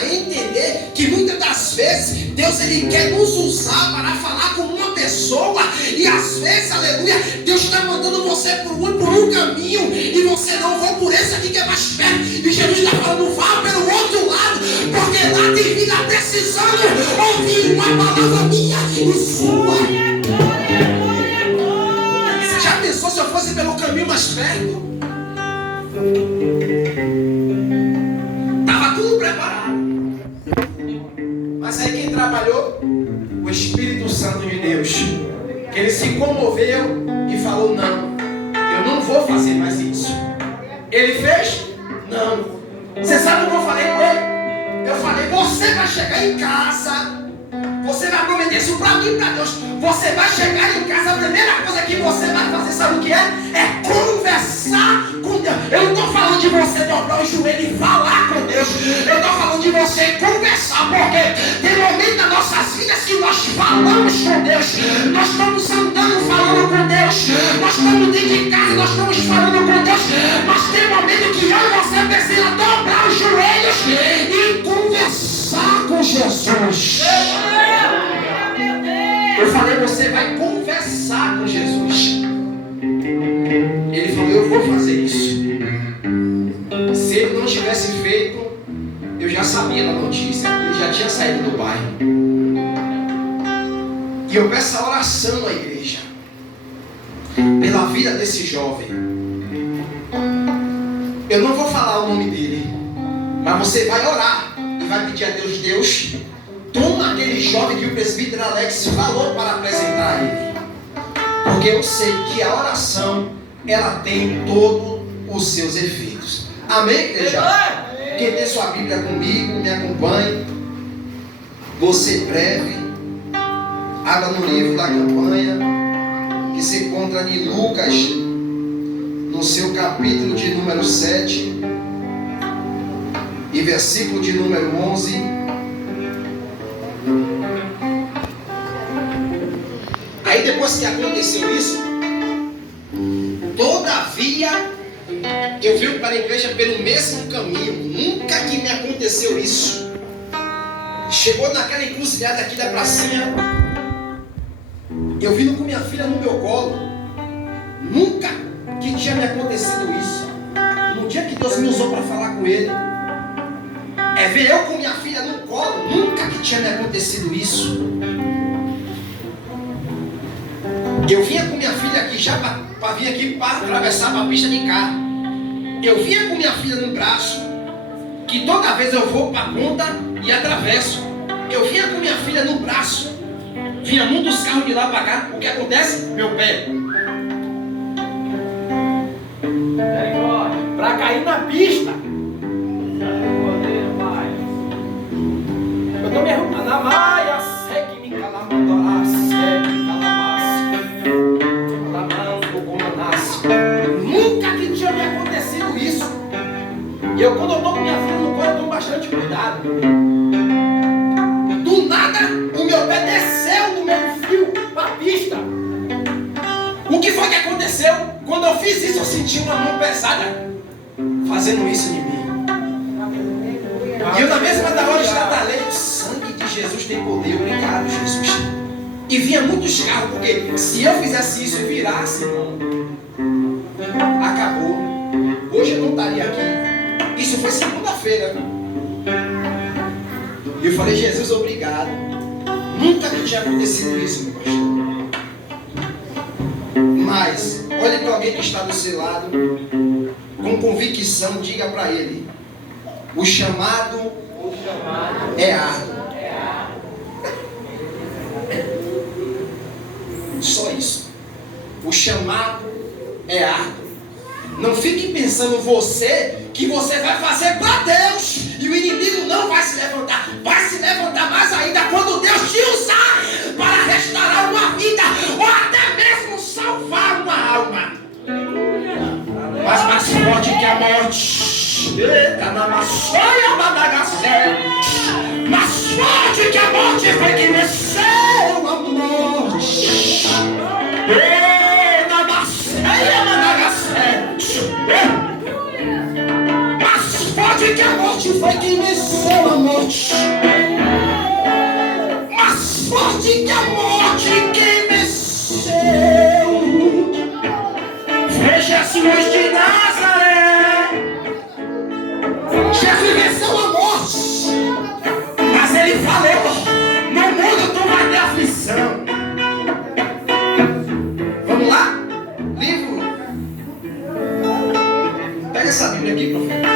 venha a entender que muitas das vezes Deus ele quer nos usar para falar com uma pessoa, e às vezes, aleluia, Deus está mandando você por um caminho e você não vai por esse aqui que é mais perto, e Jesus está falando, vá pelo outro lado, porque lá tem vida precisando ouvir uma palavra minha e sua. Você já pensou se eu fosse pelo caminho mais perto? Estava tudo preparado. Mas aí quem trabalhou? O Espírito Santo de Deus. Que ele se comoveu e falou, não, eu não vou fazer mais isso. Ele fez? Não. Você sabe o que eu falei com ele? Eu falei, você vai chegar em casa, você vai prometer isso para mim e para Deus. Você vai chegar em casa, a primeira coisa que você vai fazer, sabe o que é? É conversar com Deus. Eu não estou falando de você dobrar o joelho e falar com Deus. Eu estou falando de você conversar, porque tem momentos nas nossas vidas que nós falamos com Deus. Nós estamos andando falando com Deus. Nós estamos dentro de casa, nós estamos falando com Deus. Mas tem momento que eu e você precisa dobrar os joelhos e conversar com Jesus. Eu falei, você vai conversar com Jesus. Ele falou, eu vou fazer isso. Se ele não tivesse feito, eu já sabia da notícia. Ele já tinha saído do bairro. E eu peço a oração à igreja pela vida desse jovem. Eu não vou falar o nome dele, mas você vai orar e vai pedir a Deus, Deus, toma aquele jovem que o presbítero Alex falou para apresentar a ele. Porque eu sei que a oração, ela tem todos os seus efeitos. Amém, igreja? Quem tem sua Bíblia comigo, me acompanhe. Você breve. Abra no livro da campanha, que se encontra em Lucas, no seu capítulo de número 7, e versículo de número 11. Aí depois que aconteceu isso, todavia eu vim para a igreja pelo mesmo caminho. Nunca que me aconteceu isso. Chegou naquela encruzilhada aqui da pracinha, eu vindo com minha filha no meu colo. Nunca que tinha me acontecido isso. No dia que Deus me usou para falar com ele, é ver eu com minha filha no colo. Nunca que tinha me acontecido isso. Eu vinha com minha filha aqui já para vir aqui para atravessar a pista de carro. Eu vinha com minha filha no braço, que toda vez eu vou para a ponta e atravesso. Eu vinha com minha filha no braço, vinha muitos carros de lá para cá. O que acontece? Meu pé. Para cair na pista. Eu estou me arrumando na maia, segue me calamandorá, segue nunca que tinha me acontecido isso. E eu, quando eu estou com minha filha no colo, eu tomo bastante cuidado. Do nada, o meu pé desceu do meu fio para a pista. O que foi que aconteceu? Quando eu fiz isso, eu senti uma mão pesada fazendo isso em mim. E eu, na mesma da hora, estatalei: o sangue de Jesus tem poder. Obrigado, Jesus. E vinha muitos carros, porque se eu fizesse isso e virasse, irmão, acabou. Hoje eu não estaria aqui. Isso foi segunda-feira. E eu falei: Jesus, obrigado. Nunca que tinha acontecido isso, meu pastor. Mas olhe para alguém que está do seu lado, com convicção, diga para ele: o chamado é árduo. Só isso. O chamado é árduo. Não fique pensando você que você vai fazer para Deus e o inimigo não vai se levantar. Vai se levantar mais ainda quando Deus te usar para restaurar uma vida ou até mesmo salvar uma alma. Mas mais forte que a morte, mais forte que a morte foi que venceu a morte. Mais forte que a morte foi que venceu a morte. morte. Mais forte que a morte, quem venceu foi Jesus de Nazaré. Jesus venceu a morte, mas ele falou: no mundo tu vai ter aflição. Vamos lá? Livro. Pega essa Bíblia aqui, profeta.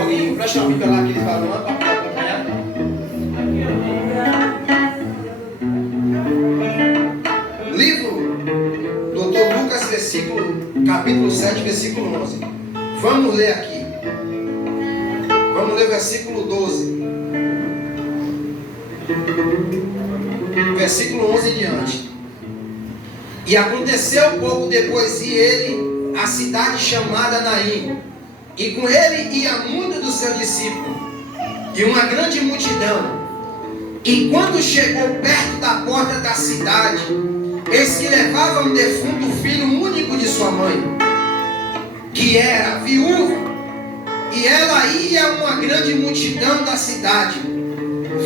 Alguém presta a Bíblia lá, aquele varão lá, para acompanhar. Livro Dr. Lucas, capítulo 7, versículo 11. Vamos ler aqui. Vamos ler versículo 12. Versículo 11 em diante. E aconteceu pouco depois, e ele a cidade chamada Naim, e com ele ia muitos dos seus discípulos, e uma grande multidão. E quando chegou perto da porta da cidade, eis que levava um defunto filho único de sua mãe, que era viúva, e ela ia uma grande multidão da cidade.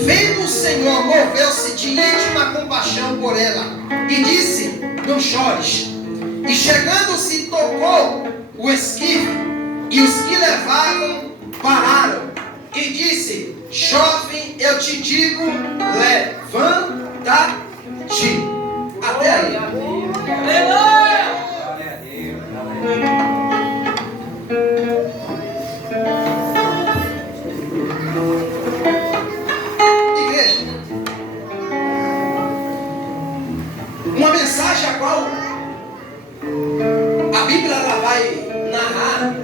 Vendo o Senhor, moveu-se de íntima compaixão por ela, e disse: não chores. E chegando-se, tocou o esquife, e os que levavam pararam, e disse: jovem, eu te digo, levanta-te. Até aí. Igreja, uma mensagem a qual a Bíblia ela vai narrar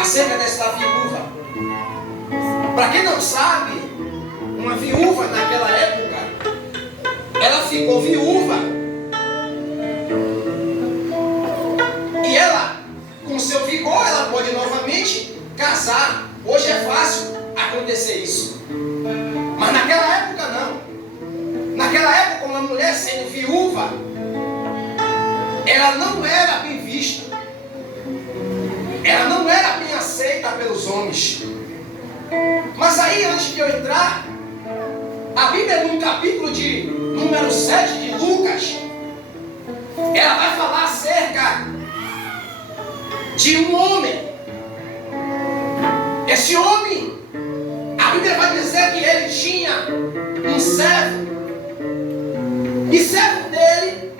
acerca desta viúva. Para quem não sabe, uma viúva naquela época, ela ficou viúva e ela, com seu vigor, ela pode novamente casar. Hoje é fácil acontecer isso, mas naquela época não. Naquela época, uma mulher sendo viúva, ela não era bem vista, ela não era bem aceita pelos homens. Mas aí, antes de eu entrar, a Bíblia, no capítulo de número 7 de Lucas, ela vai falar acerca de um homem. Esse homem, a Bíblia vai dizer que ele tinha um servo, e servo dele,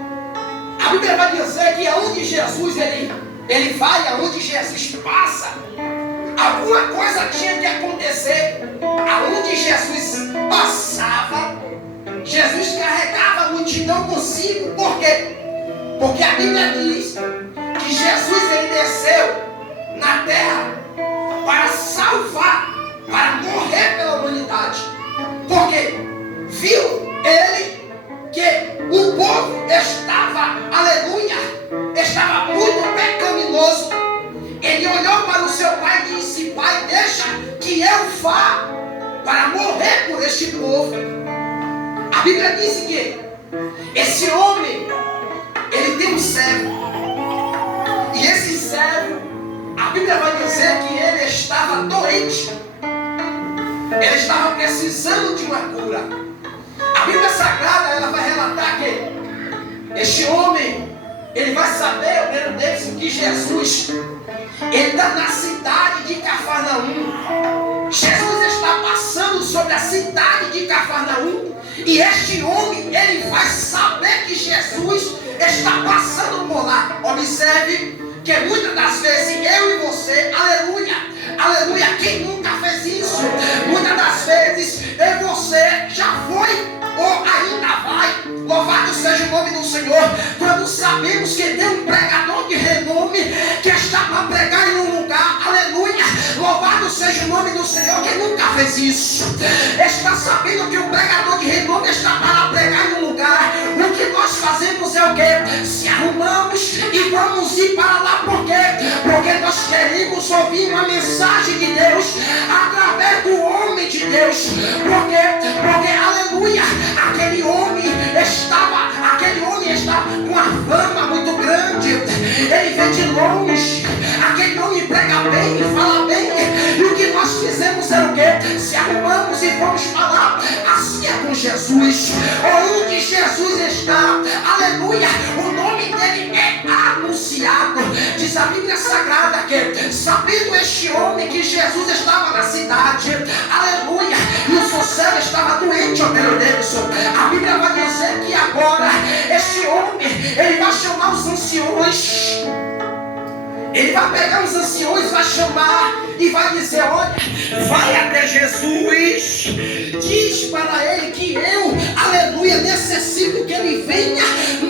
a Bíblia vai dizer que aonde Jesus ele vai, aonde Jesus passa, alguma coisa tinha que acontecer. Aonde Jesus passava, Jesus carregava a multidão consigo. Por quê? Porque a Bíblia diz que Jesus ele desceu na terra para salvar, para morrer pela humanidade. Porque viu ele que o povo estava, aleluia, estava muito pecaminoso. Ele olhou para o seu pai e disse: pai, deixa que eu vá para morrer por este povo. A Bíblia diz que esse homem, ele tem um servo, e esse servo, a Bíblia vai dizer que ele estava doente, ele estava precisando de uma cura. A Bíblia Sagrada ela vai relatar que este homem, ele vai saber, o primeiro deles, que Jesus, ele está na cidade de Cafarnaum. Jesus está passando sobre a cidade de Cafarnaum, e este homem, ele vai saber que Jesus está passando por lá. Observe que muitas das vezes eu e você, aleluia, aleluia, quem nunca fez isso? Muitas das vezes eu e você já foi ou ainda vai, louvado seja o nome do Senhor, quando sabemos que tem um pregador de renome que está para pregar em um lugar, aleluia, louvado seja o nome do Senhor. Quem nunca fez isso? Está sabendo que o pregador de renome está para pregar em um lugar, o que nós fazemos é o quê? Se arrumamos e vamos ir para lá. Por quê? Porque nós queremos ouvir uma mensagem de Deus através do homem de Deus. Por quê? Porque, aleluia, aquele homem estava com uma fama muito grande. Ele vem de longe, aquele homem prega bem, fala bem, e o que nós vamos falar, assim é com Jesus. Onde Jesus está, aleluia, o nome dele é anunciado. Diz a Bíblia Sagrada que, sabendo este homem que Jesus estava na cidade, aleluia, e o seu servo estava doente, ó meu Deus, a Bíblia vai dizer que agora este homem, ele vai chamar os anciões. Ele vai pegar os anciões, vai chamar e vai dizer: olha, vai até Jesus, diz para ele que eu, aleluia, necessito que ele venha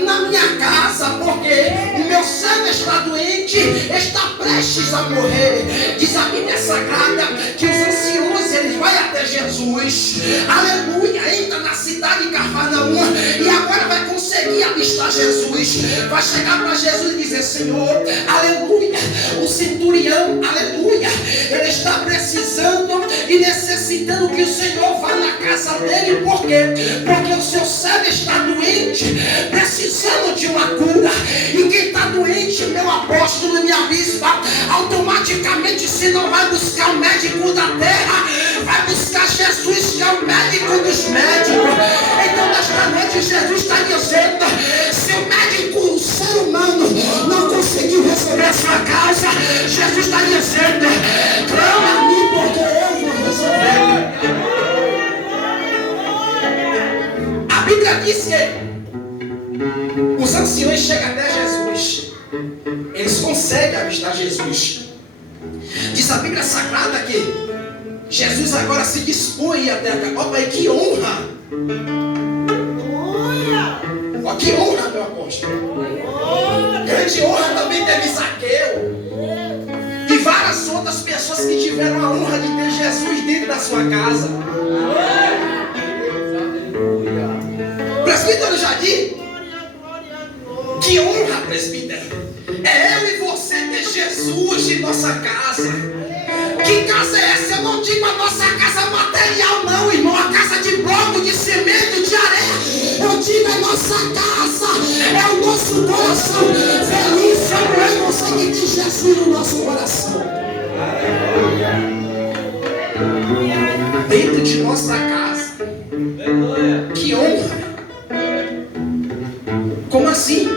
na minha casa, porque o meu servo está doente, está prestes a morrer. Diz a Bíblia Sagrada que os anciões, eles vão até Jesus, aleluia, entra na cidade de Cafarnaum e agora vai conseguir avistar Jesus, vai chegar para Jesus e dizer: Senhor, aleluia, o centurião, aleluia, ele está precisando e necessitando que o Senhor vá na casa dele. Por quê? Porque o seu servo está doente, precisando de uma cura. E quem está doente, meu apóstolo, minha bispa, automaticamente, se não vai buscar o médico da terra, vai buscar Jesus, que é o médico dos médicos. Então nesta noite Jesus está dizendo: se o médico, o ser humano, não conseguiu resolver a sua causa, Jesus está dizendo: clama a mim, porque eu vou resolver. A Bíblia diz que os anciões chegam até Jesus, eles conseguem avistar Jesus. Diz a Bíblia Sagrada que Jesus agora se dispõe até a casa. Olha aí, que honra! Olha que honra, meu apóstolo! Grande honra também teve Zaqueu e várias outras pessoas que tiveram a honra de ter Jesus dentro da sua casa. Presbítero Jadir, que honra, presbítero! É eu e você ter Jesus em nossa casa. Que casa é essa? Eu não digo a nossa casa material, não, irmão. A casa de bloco, de cimento, de areia. Eu digo a nossa casa. É o nosso coração. Feliz sou eu e você que tem Jesus no nosso coração. Dentro de nossa casa. Que honra. Como assim?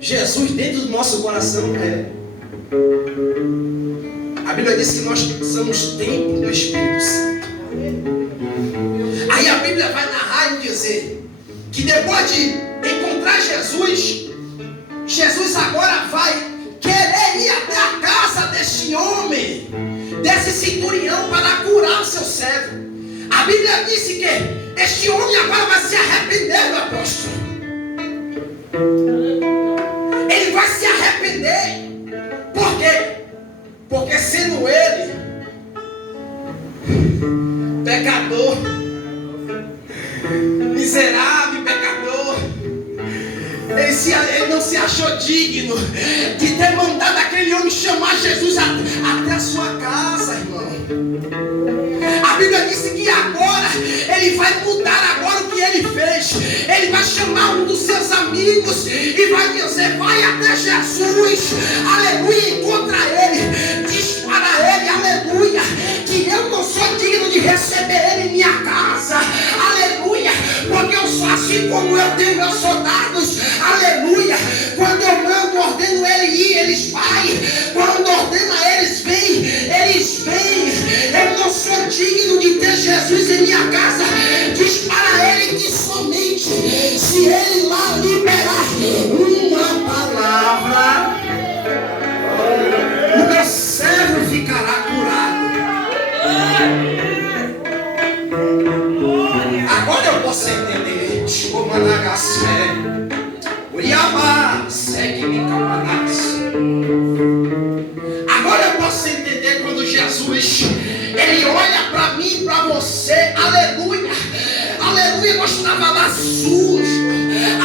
Jesus dentro do nosso coração A Bíblia diz que nós somos templo do Espírito Santo. Aí a Bíblia vai narrar e dizer que depois de encontrar Jesus, Jesus agora vai querer ir até a casa deste homem, desse centurião, para curar o seu servo. A Bíblia disse que este homem agora vai se arrepender, meu apóstolo. Ele vai se arrepender. Por quê? Porque sendo ele pecador, miserável pecador, ele não se achou digno de ter mandado aquele homem chamar Jesus até a sua casa, irmão. A Bíblia disse que agora ele vai mudar agora o que ele fez. Ele vai chamar um dos seus amigos e vai dizer: vai até Jesus, aleluia, encontra ele, diz para ele, aleluia, que eu não sou digno de receber ele em minha casa, aleluia, porque eu sou assim como eu tenho meus soldados, aleluia. Quando eu mando, ordeno ele ir, eles vão. Quando ordena eles vêm, eles vêm. Eu não sou digno de ter Jesus em minha casa. Diz para ele que somente se ele lá liberar uma palavra, o meu servo ficará curado. Agora eu posso entender. Agora eu posso entender quando Jesus ele olha para mim e para você, aleluia, aleluia. Nós estávamos lá sujos,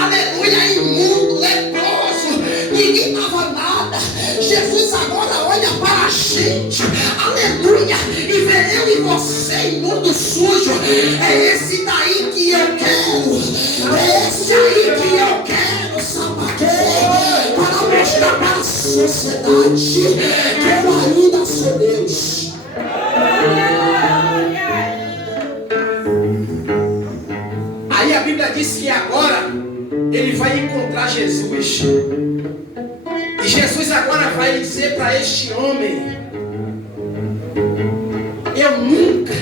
aleluia, imundo, leproso, ninguém dava nada. Jesus agora olha para a gente, aleluia, e vê eu e você imundo, sujo. É esse daí que eu quero, é esse aí que eu quero, sapateiro, para mostrar para a sociedade que eu ainda sou Deus. diz que agora ele vai encontrar Jesus. E Jesus agora vai dizer para este homem: eu nunca,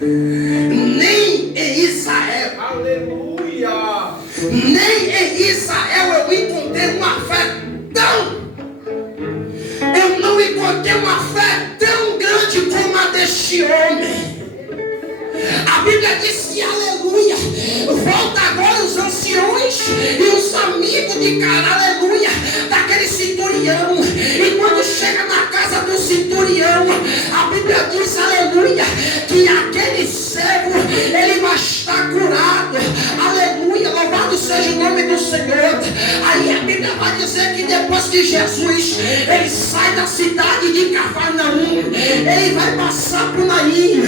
nem em Israel, aleluia, nem em Israel eu encontrei uma fé eu não encontrei uma fé tão grande como a deste homem. A Bíblia diz que, aleluia, volta agora os anciões e os amigos de cara, aleluia, daquele centurião. E quando chega na casa do centurião, a Bíblia diz, aleluia, que aquele cego, ele vai estar curado. Aleluia, louvado seja o nome do Senhor. Aí a Bíblia vai dizer que depois que Jesus, ele sai da cidade de Cafarnaum, ele vai passar por Naim.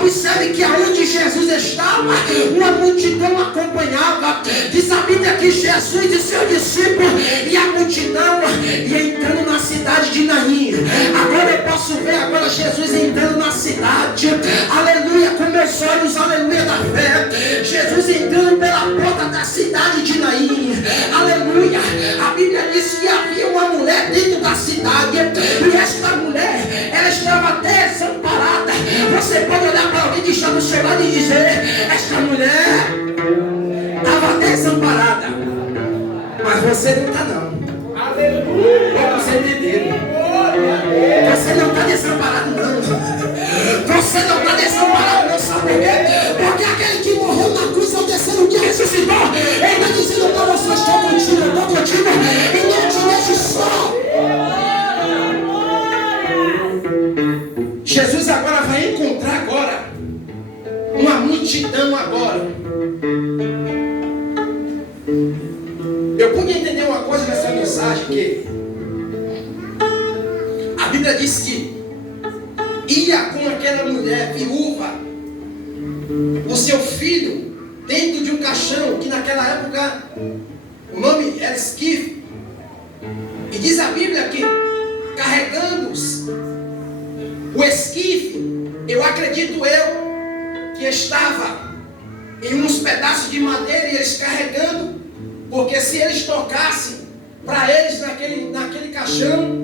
Observe que aonde Jesus estava, uma multidão acompanhava. Diz a Bíblia que Jesus e seu discípulo e a multidão ia entrando na cidade de Naim. Agora eu posso ver agora Jesus entrando na cidade, aleluia, com meus olhos, aleluia, da fé. Jesus entrando pela porta da cidade de Naim, aleluia. A Bíblia diz que havia uma mulher dentro da cidade, e esta mulher, ela estava desamparada. Você pode olhar para alguém que está no seu lado e dizer: esta mulher estava desamparada. Mas você não está, não. Aleluia. Você entendeu? Você não está desamparado, não. Você não está desamparado, não. Sabe por quê? Porque aquele que morreu na cruz ao terceiro dia ressuscitou. Ele está dizendo para você: estou contigo, eu estou contigo, e não te deixe só. Jesus agora vai encontrar agora uma multidão agora. Eu pude entender uma coisa nessa mensagem, que a Bíblia diz que ia com aquela mulher viúva o seu filho dentro de um caixão, que naquela época o nome era esquife. E diz a Bíblia que carregando-os o esquife, eu acredito que estava em uns pedaços de madeira, e eles carregando, porque se eles tocassem para eles naquele caixão,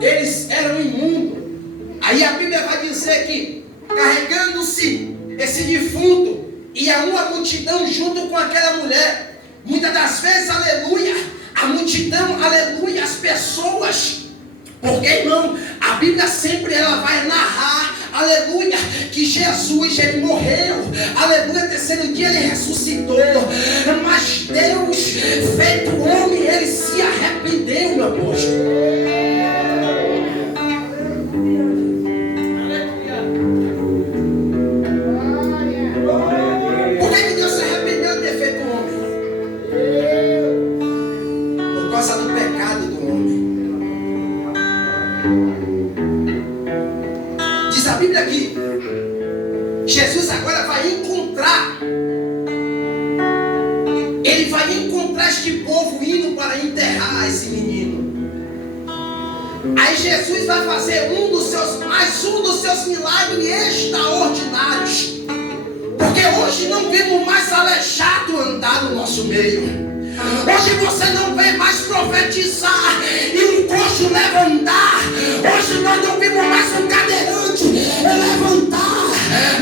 eles eram imundos. Aí a Bíblia vai dizer que carregando-se esse defunto, ia uma multidão junto com aquela mulher. Muitas das vezes, aleluia, a multidão, aleluia, as pessoas, porque, irmão, a Bíblia sempre ela vai narrar, aleluia, que Jesus, ele morreu, aleluia, terceiro dia ele ressuscitou, mas Deus, feito homem, ele se arrependeu, meu apóstolo. Por que Deus se arrependeu de ter feito homem? Por causa do pecado do homem. Diz a Bíblia que Jesus agora vai encontrar, ele vai encontrar este povo indo para enterrar esse menino. Aí Jesus vai fazer mais um dos seus milagres extraordinários, porque hoje não vemos mais aleijado andar no nosso meio. Hoje você não vê mais profetizar e um coxo levantar. Hoje nós não vimos mais um cadeirante levantar.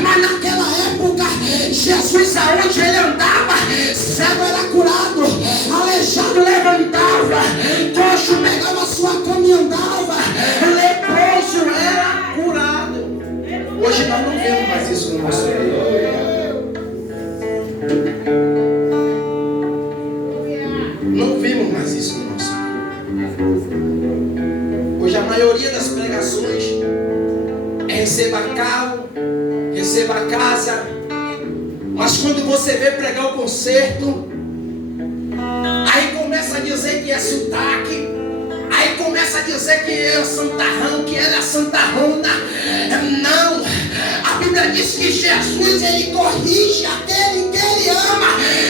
Mas naquela época, Jesus, aonde ele andava, cego era curado, aleijado levantava, coxo pegava sua cama e andava, leproso era curado. Hoje nós não vemos mais isso no nosso meio. Não vemos mais isso no nosso meio. Hoje a maioria das pregações é receba carro, receba casa. Mas quando você vê pregar o concerto, aí começa a dizer que é sotaque, aí começa a dizer que é santarrão, que ela é santarrona. Não, a Bíblia diz que Jesus, ele corrige aquele que ele ama.